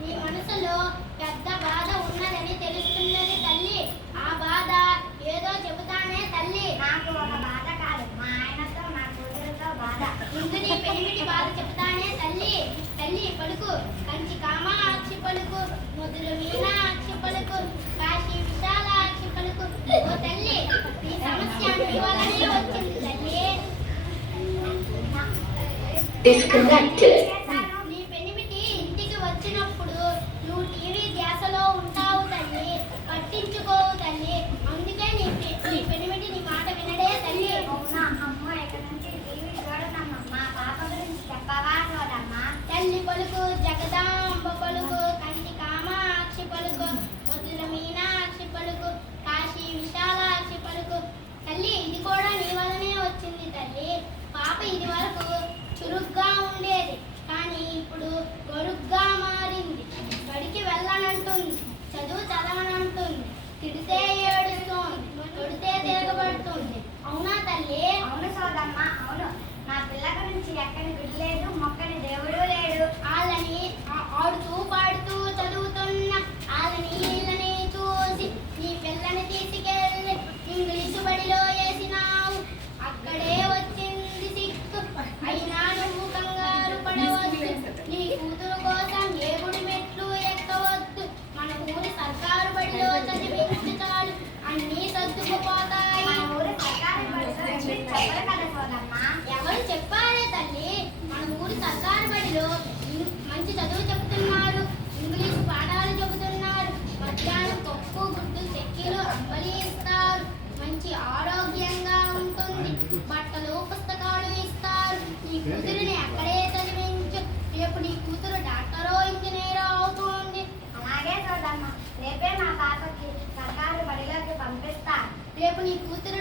నీ మనసులో పెద్ద బాధ ఉన్నదని తెలుస్తున్నది తల్లి. ఆ బాధ ఏదో చెబుతానే తల్లి. నాకు ఒక బాధ కాదు, మా ఆయనతో నా కూతురుతో బాధ. ముందు నీ పెనిమిటి బాధ చెబుతానే తల్లి. తల్లి పలుకు, కంచి కామాక్షి పలుకు, ముదురు మీనాక్షి పలుకు, కాశీ విశాలాక్షి పలుకు. ఓ తల్లి, నీ సమస్య నీ వల్లనే వచ్చింది తల్లి. Disconnected. నీ పెనిమిటి ఇంటికి వచ్చినప్పుడు నువ్వు టీవీ ధ్యాసలో ఉంటావు తల్లి, పట్టించుకోవు తల్లి. అందుకే నీ పెనిమిటి నీ మాట వినడే తల్లి. అవునా అమ్మ, ఇక్కడ నుంచి టీవీ చూడనమ్మా. మా పాప గురించి చెప్పవా చూడమ్మా. తల్లి పలుకు, జగదాంబ పలుకు, కంటి కామాక్షి పలుకు, ముదుల మీనాక్షి పలుకు, కాశీ విశాలాక్షి పలుకు. తల్లి, ఇది కూడా నీ వల్లనే వచ్చింది తల్లి. పాప ఇది వరకు చురుగ్గా ఉండేది, కానీ ఇప్పుడు గొడుగ్గా మారింది. బడికి వెళ్ళనంటుంది, చదువు చదవనంటుంది, తిడితే ఏడుస్తోంది, కొడితే తిరగబడుతుంది. అవునా తల్లి? అవును సోదమ్మ, అవును. నా పిల్ల గురించి ఎక్కడి గుడి లేదు, మొక్కని దేవుడు లేడు. వాళ్ళని ఆడుతూ పాడుతూ చదువుతున్న వాళ్ళని వీళ్ళని చూసి నీ పిల్లని తీసుకెళ్ళి ఇంగ్లీషు బడిలో వేసినావు. అక్కడే వచ్చింది సిక్కు. అయినా నువ్వు కంగారు పడవద్దు. నీ కూతురు కోసం ఏ గుడి మెట్లు ఎక్కవద్దు. మన ఊరి సర్కారు బడిలో చదివించు చాలు, అన్నీ సర్దుకుపోతాయి. మన ఊరు సర్కారు బడిలో చెప్పరు కదా సోదమ్మ. ఎవరు చెప్పారే తల్లి? మన ఊరి సర్కారు బడిలో మంచి చదువు చెబుతున్నారు, ఇంగ్లీషు పాఠాలు చెబుతున్నారు, మధ్యాహ్నం పప్పు గుడ్డు చెక్కీలు అంబలి ఇస్తారు, మంచి ఆరోగ్యంగా ఉంటుంది, బట్టలు పుస్తకాలు ఇస్తారు. నీ కూతురిని అక్కడే చదివించు. రేపు నీ కూతురు డాక్టరో ఇంజనీరో అవుతుంది. అలాగే సోదమ్మ, రేపే మా పాపకి సర్కారు బడిలోకి పంపిస్తా. రేపు నీ కూతురు